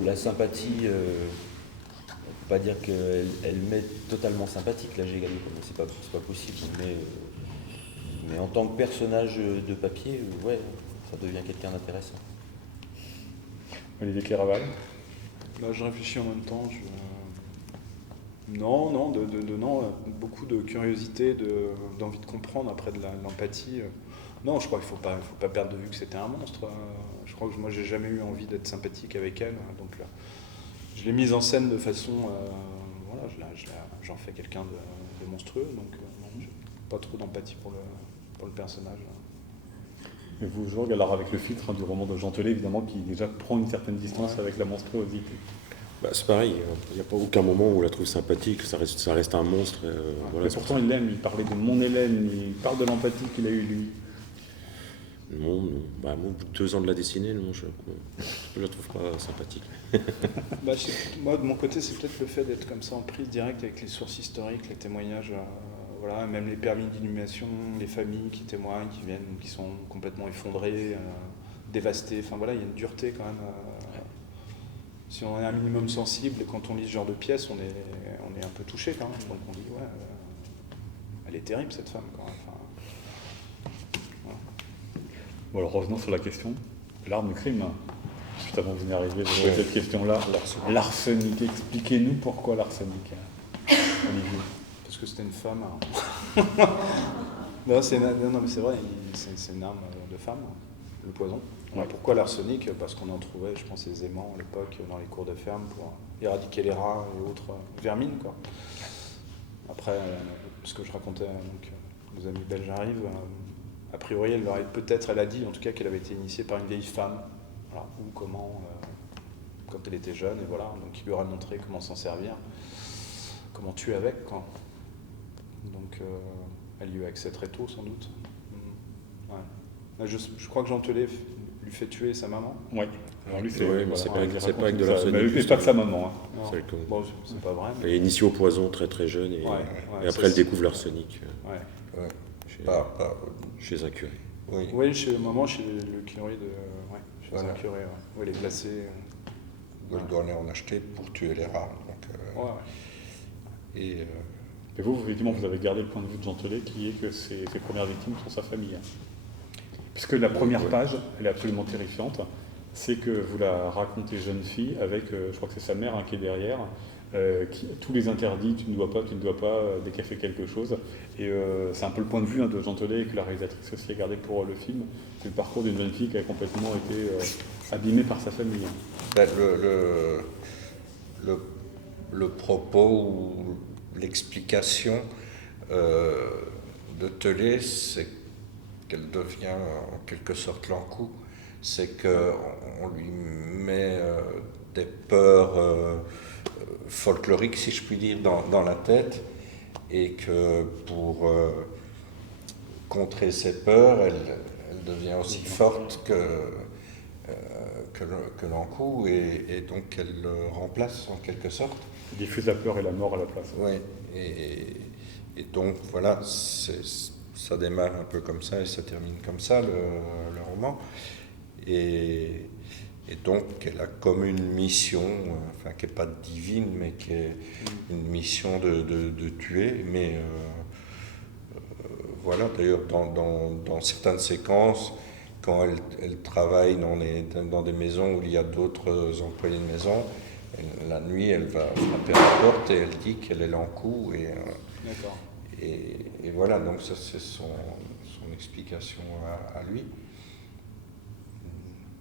la sympathie, on ne peut pas dire qu'elle m'est totalement sympathique, la Gégalo, c'est pas possible, mais en tant que personnage de papier, ça devient quelqu'un d'intéressant. Olivier Clairaval. Je réfléchis en même temps. Non, beaucoup de curiosité, d'envie de comprendre, après de l'empathie. Non, je crois qu'il ne faut pas perdre de vue que c'était un monstre. Je crois que moi, j'ai jamais eu envie d'être sympathique avec elle. Donc, je l'ai mise en scène de façon... j'en fais quelqu'un de monstrueux. Donc, j'ai pas trop d'empathie pour le personnage. Et vous, Jurg, alors avec le filtre du roman de Jean Telet, évidemment, qui déjà prend une certaine distance avec la monstruosité. C'est pareil, il n'y a pas aucun moment où on la trouve sympathique, ça reste un monstre. Mais pourtant, il l'aime, il parlait de mon Hélène, il parle de l'empathie qu'il a eue, lui. Non. Au bout de 2 ans de la dessiner, non, je ne la trouve pas sympathique. Moi, de mon côté, c'est peut-être le fait d'être comme ça en prise directe avec les sources historiques, les témoignages. voilà, même les permis d'inhumation, les familles qui témoignent, qui viennent, qui sont complètement effondrées, dévastées. Enfin voilà, il y a une dureté quand même. Si on est un minimum sensible, quand on lit ce genre de pièces, on est un peu touché quand même. Donc on dit, ouais, elle est terrible cette femme quand même. Enfin, voilà. Bon, alors revenons sur la question, l'arme du crime. Juste avant que vous n'y arriviez, je posais cette question-là. L'arsenic, expliquez-nous pourquoi l'arsenic, Olivier. Parce que c'était une femme. Non, mais c'est vrai, c'est une arme de femme, le poison. Ouais. Pourquoi l'arsenic? Parce qu'on en trouvait, je pense, aisément à l'époque dans les cours de ferme pour éradiquer les rats et autres vermines, quoi. Après, ce que je racontais, donc, nos amis belges arrivent, a priori, elle a dit en tout cas qu'elle avait été initiée par une vieille femme, voilà, ou comment, quand elle était jeune, et voilà, donc il lui aurait montré comment s'en servir, comment tuer avec, quoi. Donc elle y a eu accès très tôt, sans doute. Ouais. Je crois que Jean Telet lui fait tuer sa maman. Oui. Alors lui, c'est Ouais, mais c'est pas avec de l'arsenic, Mais pas justement. que sa maman. Hein. Non. C'est comme- Bon, c'est pas vrai. Elle est initiée au poison très très jeune et, Ouais, et après elle découvre l'arsenic Ouais. Ouais. chez, Pas- chez un curé. oui. Oui, chez maman, chez le curé de. Ouais, chez Voilà. un curé, ouais. Où elle est placée. Elle doit aller en acheter pour tuer les rats. Donc, Ouais. et Et vous, effectivement, vous avez gardé le point de vue de Jean Telet, qui est que ses premières victimes sont sa famille. Hein. Puisque la première page, elle est absolument terrifiante, c'est que vous la racontez jeune fille avec, je crois que c'est sa mère hein, qui est derrière, qui tous les interdits, tu ne dois pas, dès qu'elle fait quelque chose. Et c'est un peu le point de vue hein, de Jean Telet que la réalisatrice aussi a gardé pour le film. C'est le parcours d'une jeune fille qui a complètement été abîmée par sa famille. Hein. ben, le propos ou l'explication de Telet, c'est qu'elle devient en quelque sorte l'encou. C'est qu'on lui met des peurs folkloriques, si je puis dire, dans la tête, et que pour contrer ces peurs, elle devient aussi forte que l'encou, et donc elle le remplace en quelque sorte. Il diffuse la peur et la mort à la place. Oui, et donc voilà, ça démarre un peu comme ça et ça termine comme ça, le roman. Et donc elle a comme une mission, enfin qui n'est pas divine, mais qui est une mission de tuer. Mais voilà, d'ailleurs dans certaines séquences, quand elle travaille dans des maisons où il y a d'autres employés de maison, la nuit, elle va frapper à la porte et elle dit qu'elle est l'encou. D'accord. Et voilà, donc ça c'est son explication à lui.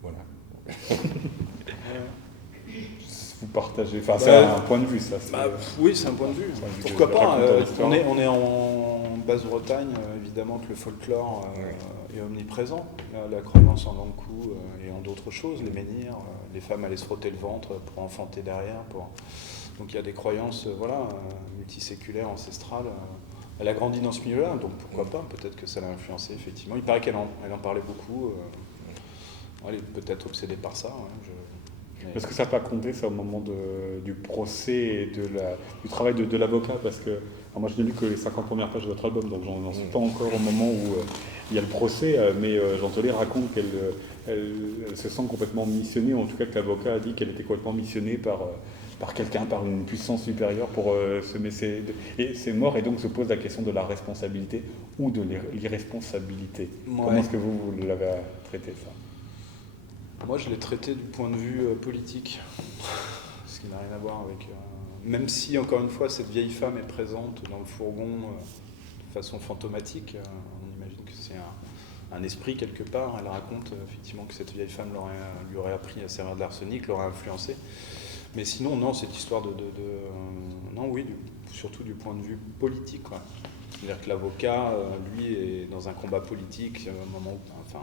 Voilà. Vous partagez, enfin c'est un point de vue ça. Oui, c'est un point de vue. Point de vue Pourquoi de pas raconteur d'histoire. on est en Basse-Bretagne, évidemment que le folklore est omniprésent. La croyance en l'encou et en d'autres choses, les menhirs, les femmes allaient se frotter le ventre pour enfanter derrière. Donc il y a des croyances multiséculaires, ancestrales. Elle a grandi dans ce milieu-là, donc pourquoi pas, peut-être que ça l'a influencé, effectivement. Il paraît qu'elle en parlait beaucoup. Elle est peut-être obsédée par ça. Est-ce que ça n'a pas compté ça au moment du procès et du travail de l'avocat? Parce que alors moi je n'ai lu que les 50 premières pages de votre album, donc j'en suis pas encore au moment où il y a le procès, mais Jean Telet raconte qu'elle se sent complètement missionnée, en tout cas que l'avocat a dit qu'elle était complètement missionnée par quelqu'un, par une puissance supérieure pour semer et c'est mort, et donc se pose la question de la responsabilité ou de l'irresponsabilité. Ouais. Comment est-ce que vous l'avez traité ça? Moi, je l'ai traité du point de vue politique, ce qui n'a rien à voir avec... même si, encore une fois, cette vieille femme est présente dans le fourgon de façon fantomatique, on imagine que c'est un esprit quelque part. Elle raconte effectivement que cette vieille femme lui aurait appris à servir de l'arsenic, l'aurait influencé. Mais sinon, non, cette histoire non, oui, surtout du point de vue politique, quoi. C'est-à-dire que l'avocat, lui, est dans un combat politique, au moment où... Enfin,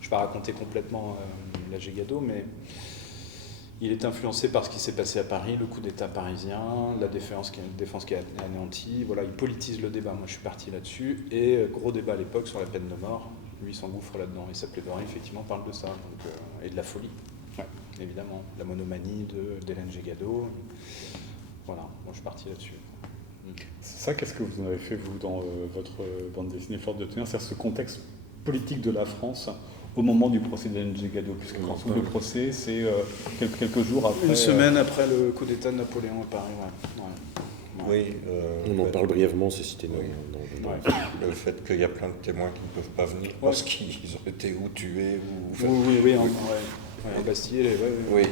je ne vais pas raconter complètement la Gégado, mais il est influencé par ce qui s'est passé à Paris, le coup d'État parisien, la défense qui est anéantie. Voilà, il politise le débat. Moi, je suis parti là-dessus. Et gros débat à l'époque sur la peine de mort. Lui, il s'engouffre là-dedans. Et sa plaidoirie, effectivement, parle de ça. Donc, et de la folie, évidemment. La monomanie d'Hélène Gégado. Voilà, moi, je suis parti là-dessus. C'est ça, qu'est-ce que vous en avez fait, vous, dans votre bande dessinée Force de tenir, c'est-à-dire ce contexte politique de la France au moment du procès d'Hélène Gégado, puisque quand on le procès, c'est quelques jours après... Une semaine après le coup d'État de Napoléon à Paris, Oui. On en parle brièvement, c'est cité Le fait qu'il y a plein de témoins qui ne peuvent pas venir parce qu'ils ont été ou tués ou... Oui, en Bastille, Oui.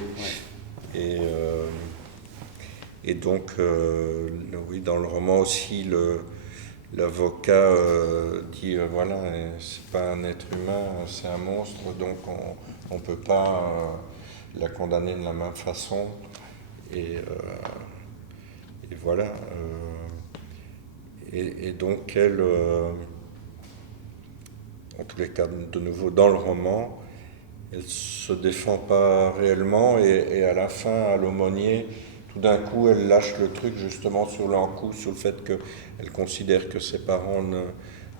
Et donc, oui, dans le roman aussi, l'avocat dit voilà, c'est pas un être humain, c'est un monstre, donc on peut pas la condamner de la même façon. Et voilà. Et donc elle, en tous les cas, de nouveau dans le roman, elle se défend pas réellement et à la fin, à l'aumônier, tout d'un coup, elle lâche le truc justement sur l'encou, sur le fait qu'elle considère que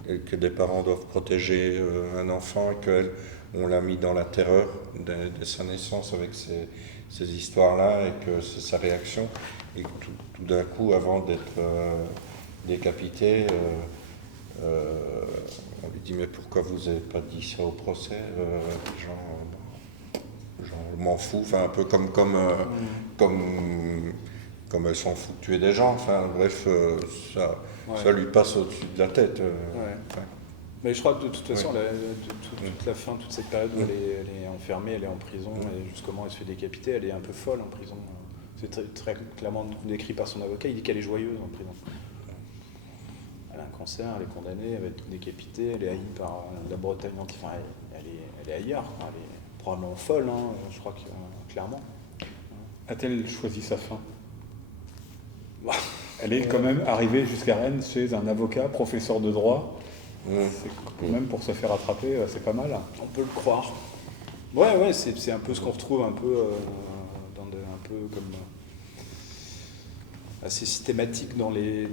que des parents doivent protéger un enfant et qu'on l'a mis dans la terreur de sa naissance avec ces histoires-là et que c'est sa réaction. Et tout d'un coup, avant d'être décapité, on lui dit mais pourquoi vous n'avez pas dit ça au procès, genre m'en fous, enfin un peu comme elle s'en fout de tuer des gens, enfin bref, ça lui passe au-dessus de la tête. Mais je crois que de toute façon, toute la fin, toute cette période où elle est enfermée, elle est en prison, et jusqu'au moment où elle se fait décapiter, elle est un peu folle en prison. C'est très clairement décrit par son avocat, il dit qu'elle est joyeuse en prison. Elle a un cancer, elle est condamnée, elle va être décapitée, elle est haïe par la Bretagne entière, enfin, elle est ailleurs, quoi. Elle est probablement folle, je crois que clairement. A-t-elle choisi sa fin? Elle est quand même arrivée jusqu'à Rennes chez un avocat, professeur de droit. C'est quand même pour se faire attraper, c'est pas mal. On peut le croire. Ouais, c'est un peu ce qu'on retrouve un peu un peu comme assez systématique dans les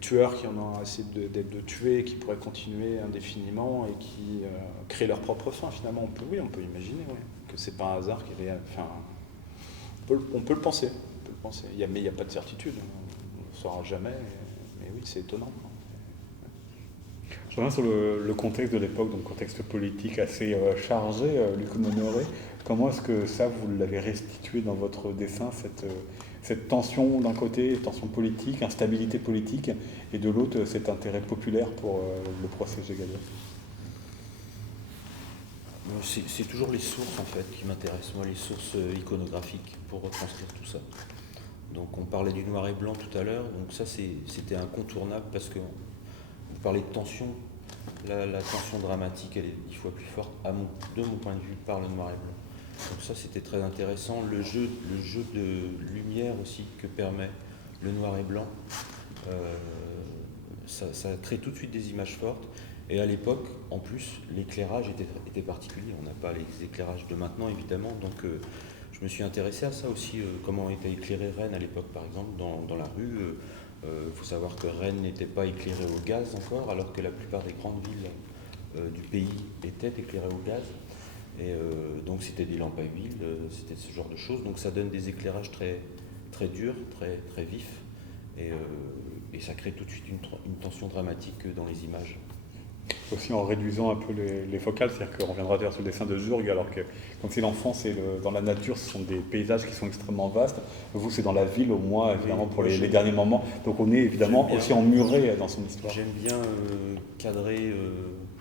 tueurs qui en ont assez de tuer, qui pourraient continuer indéfiniment et qui créent leur propre fin finalement. On peut imaginer que c'est pas un hasard qu'elle est. Enfin, on peut le penser. Mais il n'y a pas de certitude. On ne le saura jamais. Mais oui, c'est étonnant. Je reviens sur le contexte de l'époque, donc contexte politique assez chargé, Luc Honoré. Comment est-ce que ça, vous l'avez restitué dans votre dessin, cette tension d'un côté, tension politique, instabilité politique, et de l'autre, cet intérêt populaire pour le procès Gégado? C'est toujours les sources en fait qui m'intéressent, moi, les sources iconographiques pour retranscrire tout ça. Donc on parlait du noir et blanc tout à l'heure, donc ça c'était incontournable parce que vous parlez de tension, la tension dramatique elle est 10 fois plus forte de mon point de vue par le noir et blanc. Donc ça c'était très intéressant, le jeu de lumière aussi que permet le noir et blanc, ça crée tout de suite des images fortes. Et à l'époque, en plus, l'éclairage était particulier. On n'a pas les éclairages de maintenant, évidemment. Donc, je me suis intéressé à ça aussi, comment était éclairée Rennes à l'époque, par exemple, dans la rue. Il faut savoir que Rennes n'était pas éclairée au gaz encore, alors que la plupart des grandes villes du pays étaient éclairées au gaz. Et donc, c'était des lampes à huile, c'était ce genre de choses. Donc, ça donne des éclairages très, très durs, très, très vifs. Et ça crée tout de suite une tension dramatique dans les images. Aussi en réduisant un peu les focales, c'est-à-dire qu'on reviendra d'ailleurs sur le dessin de Jurg, alors que quand c'est l'enfant, c'est dans la nature, ce sont des paysages qui sont extrêmement vastes. Vous, c'est dans la ville, au moins, évidemment, pour les derniers moments. Donc on est évidemment aussi emmuré dans son histoire. J'aime bien cadrer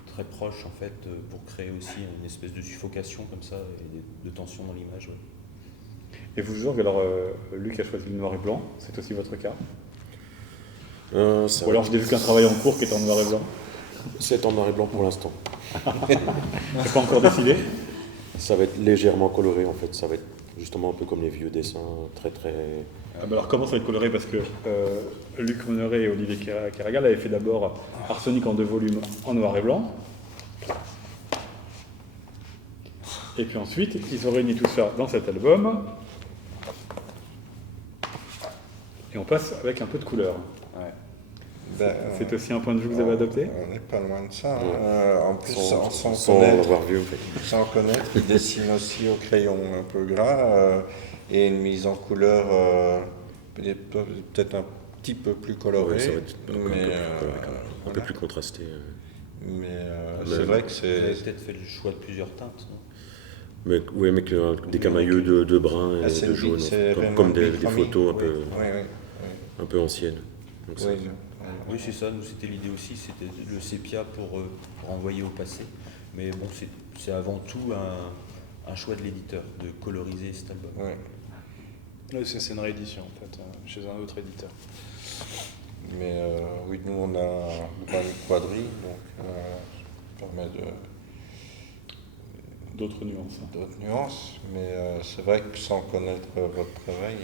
très proche, en fait, pour créer aussi une espèce de suffocation comme ça, et de tension dans l'image. Ouais. Et vous, Jurg, alors Luc a choisi le noir et blanc, c'est aussi votre cas? Ou alors j'ai vu qu'un travail en cours qui est en noir et blanc? C'est en noir et blanc pour l'instant. C'est pas encore décidé? Ça va être légèrement coloré en fait, ça va être justement un peu comme les vieux dessins, très très... Alors comment ça va être coloré? Parce que Luc Honoré et Olivier Kéragal avaient fait d'abord Arsenic en 2 volumes en noir et blanc. Et puis ensuite, ils ont réuni tout ça dans cet album. Et on passe avec un peu de couleur. Ouais. C'est aussi un point de vue que vous avez adopté? On n'est pas loin de ça. En plus, sans l'avoir vu, en fait. Sans connaître, il dessine aussi au crayon un peu gras et une mise en couleur peut-être un petit peu plus coloré, Ouais, ça va être un peu plus coloré, quand même. Un peu voilà. plus contrasté. Mais Vous c'est vrai que avez c'est peut-être fait le choix de plusieurs teintes, non? Mais, ouais, mais des camailleux de brun et assez de jaune, vite, c'est comme des Bichromie. photos Oui, oui, oui, un peu anciennes. Donc, oui. ça- Oui, Oui, c'est ça, nous c'était l'idée aussi, c'était le sépia pour renvoyer au passé. Mais bon, c'est avant tout un choix de l'éditeur de coloriser cet album. oui. Ouais, c'est une réédition en fait, chez un autre éditeur. Mais oui, nous on a un quadri, donc ça permet D'autres nuances. d'autres nuances. Mais c'est vrai que sans connaître votre travail,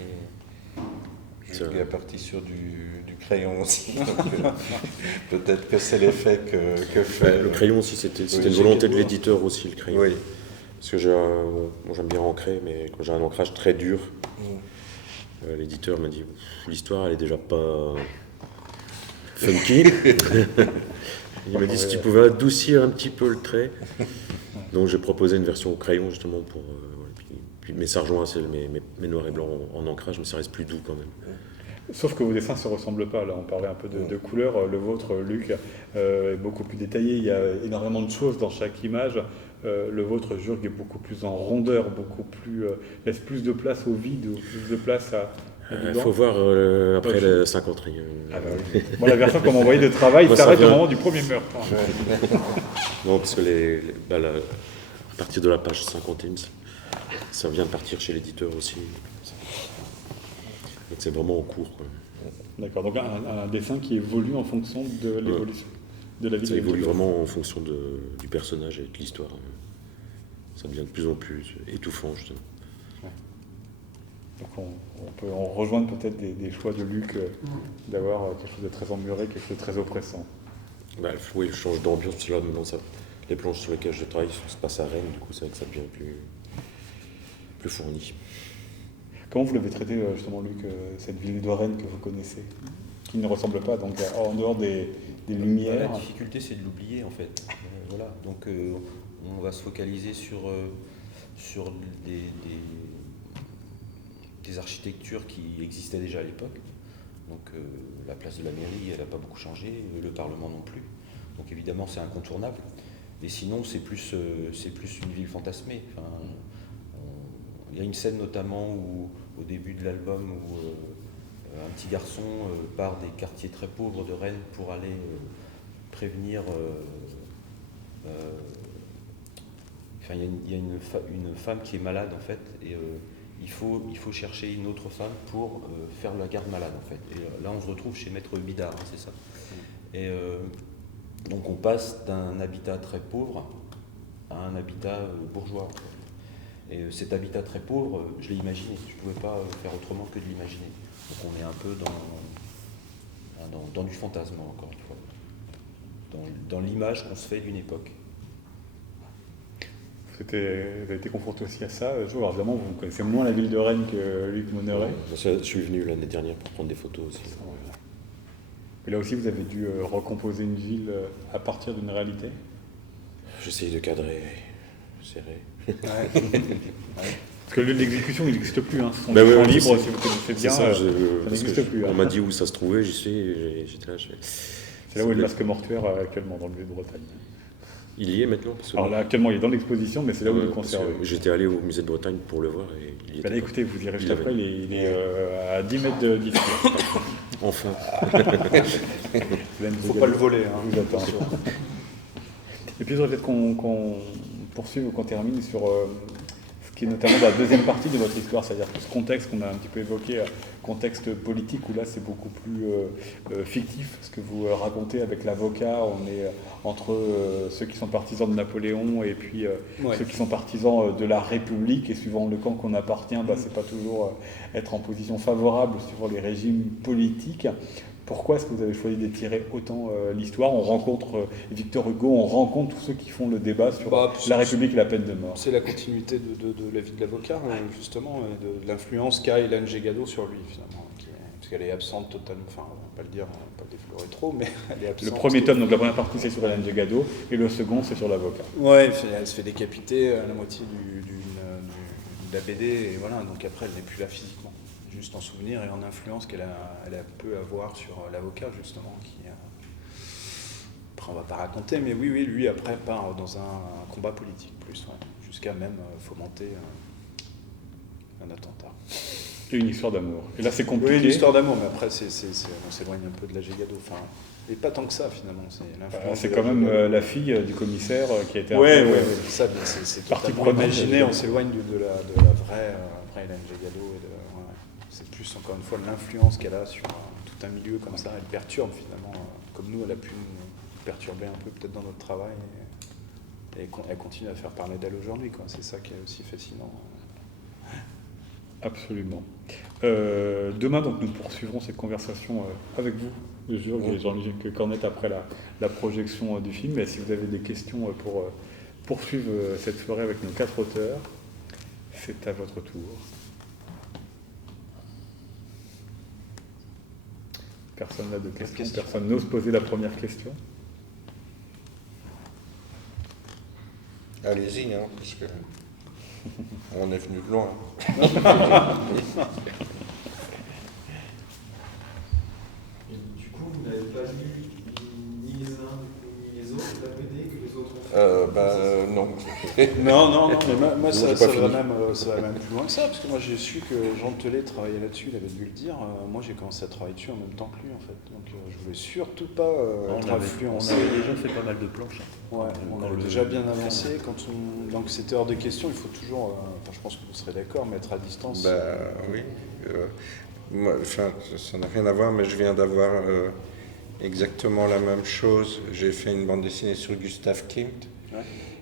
je suis parti sur du crayon aussi. Donc, peut-être que c'est l'effet que fait. Le crayon aussi, c'était Oui, une j'ai volonté de vu. l'éditeur aussi, le crayon. Oui. Parce que moi, j'aime bien ancrer, mais quand j'ai un ancrage très dur, l'éditeur m'a dit l'histoire elle est déjà pas funky. Il m'a dit si tu pouvais adoucir un petit peu le trait. Donc j'ai proposé une version au crayon justement pour. Mais ça rejoint mes noirs et blancs en ancrage, mais ça reste plus doux quand même. Sauf que vos dessins ne se ressemblent pas. Là, on parlait un peu de couleurs. Le vôtre, Luc, est beaucoup plus détaillé. Il y a énormément de choses dans chaque image. Le vôtre, Jurg, est beaucoup plus en rondeur, beaucoup plus laisse plus de place au vide, plus de place à Il faut voir après le 50e. Ah bah oui. Bon, la version qu'on m'a envoyée de travail Moi, ça s'arrête au vient- moment du premier meurtre. Non, parce que à partir de la page 51, ça vient de partir chez l'éditeur aussi. Donc c'est vraiment en cours, quoi. D'accord, donc un dessin qui évolue en fonction de l'évolution de la vie Ça de évolue Luc. vraiment en fonction du personnage et de l'histoire. Ça devient de plus en plus étouffant, justement. Donc on peut en rejoindre peut-être des choix de Luc, d'avoir quelque chose de très emmuré, quelque chose de très oppressant. Bah, oui, je change d'ambiance, parce que là, maintenant, les planches sur lesquelles je travaille se passent à Rennes, du coup, c'est vrai que ça devient plus fourni. Comment vous l'avez traité justement, Luc, cette ville de Rennes que vous connaissez, qui ne ressemble pas, donc en dehors des La lumières? difficulté, c'est de l'oublier en fait. Voilà. Donc on va se focaliser sur des architectures qui existaient déjà à l'époque. Donc la place de la mairie, elle n'a pas beaucoup changé, le Parlement non plus. Donc évidemment, c'est incontournable. Et sinon, c'est plus une ville fantasmée. Enfin, il y a une scène notamment au début de l'album où un petit garçon part des quartiers très pauvres de Rennes pour aller prévenir. Enfin, il y a une femme qui est malade en fait, et il faut chercher une autre femme pour faire la garde malade en fait. Et là, on se retrouve chez Maître Bidard, hein, c'est ça. Et donc, on passe d'un habitat très pauvre à un habitat bourgeois. En fait. Et cet habitat très pauvre, je l'ai imaginé. Je ne pouvais pas faire autrement que de l'imaginer. Donc, on est un peu dans du fantasme encore une fois, dans l'image qu'on se fait d'une époque. Vous avez été confronté aussi à ça. Alors évidemment, vous connaissez moins la ville de Rennes que Luc Monneret. Je suis venu l'année dernière pour prendre des photos aussi. Et là aussi, vous avez dû recomposer une ville à partir d'une réalité. J'essaye de cadrer, serrer. Parce que l'exécution, il n'existe plus. Hein. Ce sont Ben des ouais, champs je libres, sais. si vous connaissez C'est bien. ça, ça parce n'existe plus. on Hein. m'a dit où ça se trouvait, j'y suis, j'étais là. C'est là où est le masque mortuaire actuellement, dans le musée de Bretagne. Il y est maintenant parce que Alors là, actuellement, il est dans l'exposition, mais c'est là où il est parce que conservé. j'étais allé au musée de Bretagne pour le voir et il y était Ben là, pas. écoutez, vous irez juste Il après, avait- il est à 10 mètres d'ici. Enfin. Il ne faut pas le voler. Hein. Vous attend. Et puis, je voudrais peut-être qu'on poursuive ou qu'on termine sur ce qui est notamment la deuxième partie de votre histoire, c'est-à-dire ce contexte qu'on a un petit peu évoqué, contexte politique, où là c'est beaucoup plus fictif, ce que vous racontez avec l'avocat. On est entre ceux qui sont partisans de Napoléon et puis ceux qui sont partisans de la République, et suivant le camp qu'on appartient, c'est pas toujours être en position favorable suivant les régimes politiques. Pourquoi est-ce que vous avez choisi d'étirer autant l'histoire? On rencontre Victor Hugo, on rencontre tous ceux qui font le débat sur la République et la peine de mort. C'est la continuité de la vie de l'avocat, justement, et de l'influence qu'a Hélène Gégado sur lui, finalement. Parce qu'elle est absente totalement, enfin, on va pas le dire, on va pas le déflorer trop, mais elle est absente. Le premier tome, donc la première partie, c'est sur Hélène Gégado, et le second, c'est sur l'avocat. Ouais, elle se fait décapiter à la moitié de la BD, et voilà, donc après, elle n'est plus là physiquement. juste en souvenir et en influence qu'elle a pu avoir sur l'avocat, justement, qui... Après, on va pas raconter, mais oui, lui, après, part dans un combat politique plus, jusqu'à même fomenter un attentat. Et une histoire d'amour. Et là, c'est compliqué. Oui, une histoire d'amour, mais après, on s'éloigne un peu de la Gégado. Enfin, et pas tant que ça, finalement. C'est quand même la fille du commissaire qui a été... Oui, ça, c'est partie totalement prenante, imaginé. On s'éloigne de la vraie Hélène Gégado. C'est plus, encore une fois, l'influence qu'elle a sur tout un milieu comme ça. Elle perturbe, finalement, comme nous, elle a pu nous perturber un peu, peut-être, dans notre travail. Et elle continue à faire parler d'elle aujourd'hui. C'est ça qui est aussi fascinant. Absolument. Demain, donc, nous poursuivrons cette conversation avec vous, je jure, Jean-Luc Cornette, après la projection du film. Et si vous avez des questions pour poursuivre cette soirée avec nos 4 auteurs, c'est à votre tour. Personne n'a de questions, personne n'ose poser la première question. Allez-y, parce que on est venu de loin. Et du coup, vous n'avez pas lu ni les uns ni les autres, la BD que les autres ont fait Non. Non, mais moi ça j'ai pas va fini. même plus loin que ça, parce que moi j'ai su que Jean Telet travaillait là-dessus, il avait dû le dire. Moi j'ai commencé à travailler dessus en même temps que lui, en fait. Donc je voulais surtout pas être On influencé. avait déjà fait pas mal de planches. Ouais, on Quand avait le- déjà bien avancé. Donc c'était hors de question, il faut toujours, je pense que vous serez d'accord, mettre à distance. Oui. Ça n'a rien à voir, mais je viens d'avoir exactement la même chose. J'ai fait une bande dessinée sur Gustav Klimt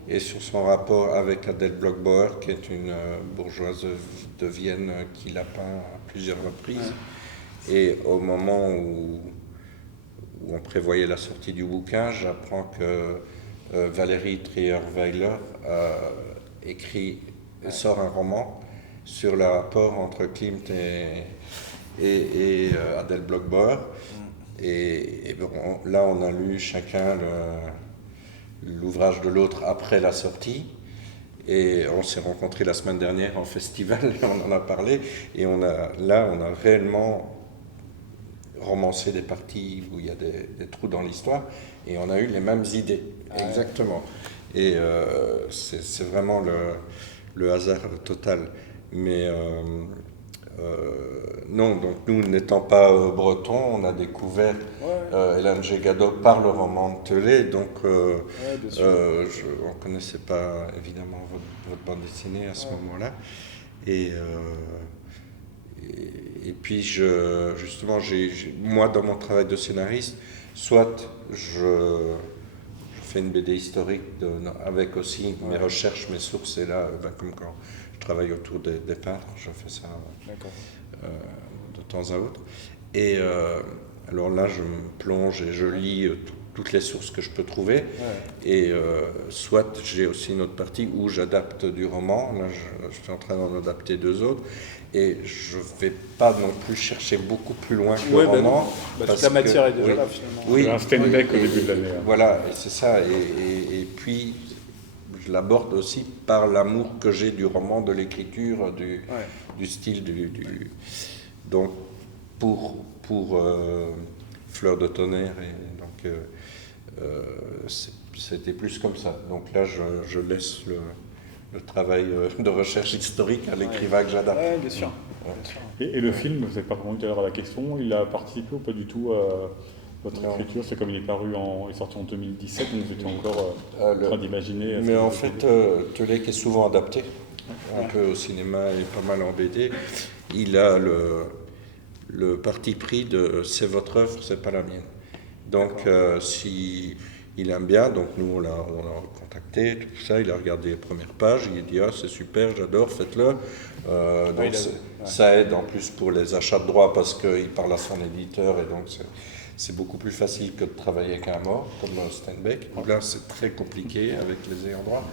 et sur son rapport avec Adèle Bloch-Bauer, qui est une bourgeoise de Vienne qui l'a peint à plusieurs reprises. Et au moment où on prévoyait la sortie du bouquin, j'apprends que Valérie Trierweiler sort un roman sur le rapport entre Klimt et Adèle Bloch-Bauer. Et là, on a lu chacun l'ouvrage de l'autre après la sortie. Et on s'est rencontrés la semaine dernière en festival et on en a parlé. Et on a réellement romancé des parties où il y a des trous dans l'histoire. Et on a eu les mêmes idées, exactement. Et c'est vraiment le hasard total. Mais non, donc nous n'étant pas bretons, on a découvert Hélène Gégado par le roman de Telet, donc on ne connaissait pas évidemment votre bande dessinée à ce moment-là. Et puis justement, moi dans mon travail de scénariste, soit je fais une BD historique avec aussi mes recherches, mes sources, et là, comme quand je travaille autour des peintres, je fais ça de temps à autre. Et alors là, je me plonge et je lis toutes les sources que je peux trouver. Et soit j'ai aussi une autre partie où j'adapte du roman. Là, je suis en train d'en adapter 2 autres. Et je ne vais pas non plus chercher beaucoup plus loin que le roman. Toute la matière est déjà là, finalement. Oui, un Steinbeck au début de l'année. Voilà, et c'est ça. Et puis, je l'aborde aussi par l'amour que j'ai du roman, de l'écriture, du style. Donc, pour Fleur de tonnerre, et donc c'était plus comme ça. Donc là, je laisse le travail de recherche historique à l'écrivain que j'adapte. Oui, bien sûr. Et le film, vous n'avez pas répondu tout à l'heure à la question, il a participé ou pas du tout à votre écriture? C'est comme il est sorti en 2017, donc vous étiez encore en train d'imaginer. Mais en fait, Telet qui est souvent adapté, un peu au cinéma et pas mal en BD, il a le parti pris de c'est votre œuvre, c'est pas la mienne. Donc si il aime bien, donc nous on l'a contacté, tout ça, il a regardé les premières pages, il a dit c'est super, j'adore, faites-le. Donc ça aide en plus pour les achats de droits parce qu'il parle à son éditeur et donc c'est beaucoup plus facile que de travailler avec un mort comme Steinbeck. Donc là c'est très compliqué avec les ayants droit.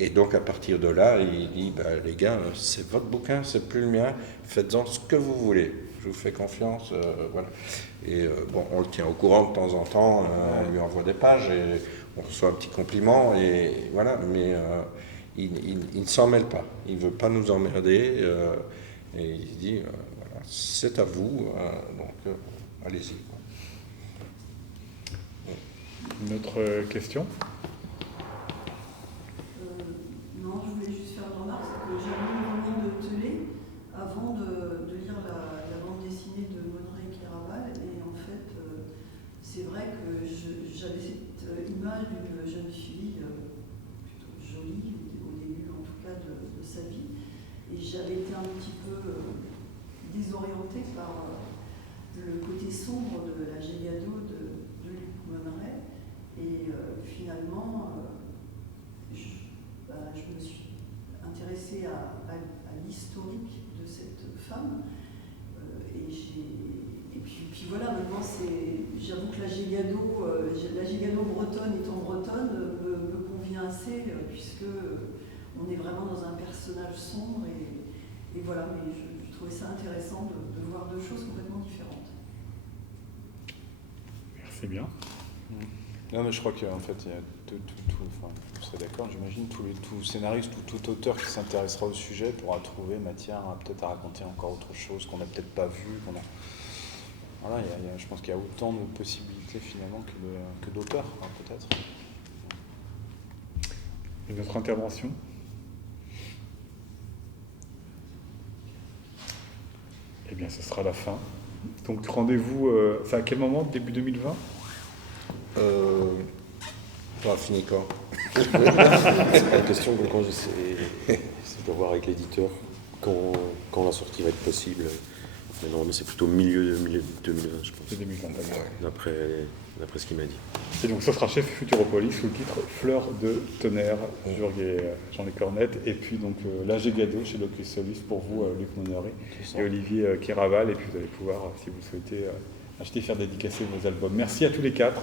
Et donc à partir de là, il dit les gars, c'est votre bouquin, c'est plus le mien, faites-en ce que vous voulez. Je vous fais confiance, voilà. Et on le tient au courant de temps en temps, on lui envoie des pages et on reçoit un petit compliment, et voilà. Mais il ne s'en mêle pas, il ne veut pas nous emmerder, Et il dit, voilà, c'est à vous, donc allez-y. Une autre question? Non, je voulais juste faire une remarque, c'est que j'ai lu le roman de Telet avant de lire la bande dessinée de Mauderay Kéraval, et en fait, c'est vrai que j'avais cette image d'une jeune fille plutôt jolie, au début en tout cas de sa vie, et j'avais été un petit peu désorientée par le côté sombre de la Gégado de Luc Mauderay, et finalement, je me suis intéressée à l'historique de cette femme, et puis voilà, maintenant j'avoue que la Gégado bretonne étant bretonne me convient assez, puisque on est vraiment dans un personnage sombre, et voilà, mais je trouvais ça intéressant de voir deux choses complètement différentes. Merci bien. Non, mais je crois qu'en fait, il y a enfin, vous serez d'accord, j'imagine, tout scénariste ou tout auteur qui s'intéressera au sujet pourra trouver matière peut-être à raconter encore autre chose qu'on n'a peut-être pas vu. Voilà, je pense qu'il y a autant de possibilités finalement que d'auteurs, peut-être. Une autre intervention? Eh bien, ce sera la fin. Donc, rendez-vous, c'est à quel moment? Début 2020? On a fini quand? C'est pas une question que quand c'est de voir avec l'éditeur quand la sortie va être possible. Mais normalement, c'est plutôt milieu 2020, je pense. C'est 2020, d'après ce qu'il m'a dit. Et donc, ce sera chez Futuropolis sous le titre Fleurs de tonnerre, Jean-Luc Cornette, et puis donc La Gégado chez Locus Solus pour vous, Luc Mauderay et Olivier Kéraval. Et puis vous allez pouvoir, si vous souhaitez, acheter, faire dédicacer vos albums. Merci à tous les quatre.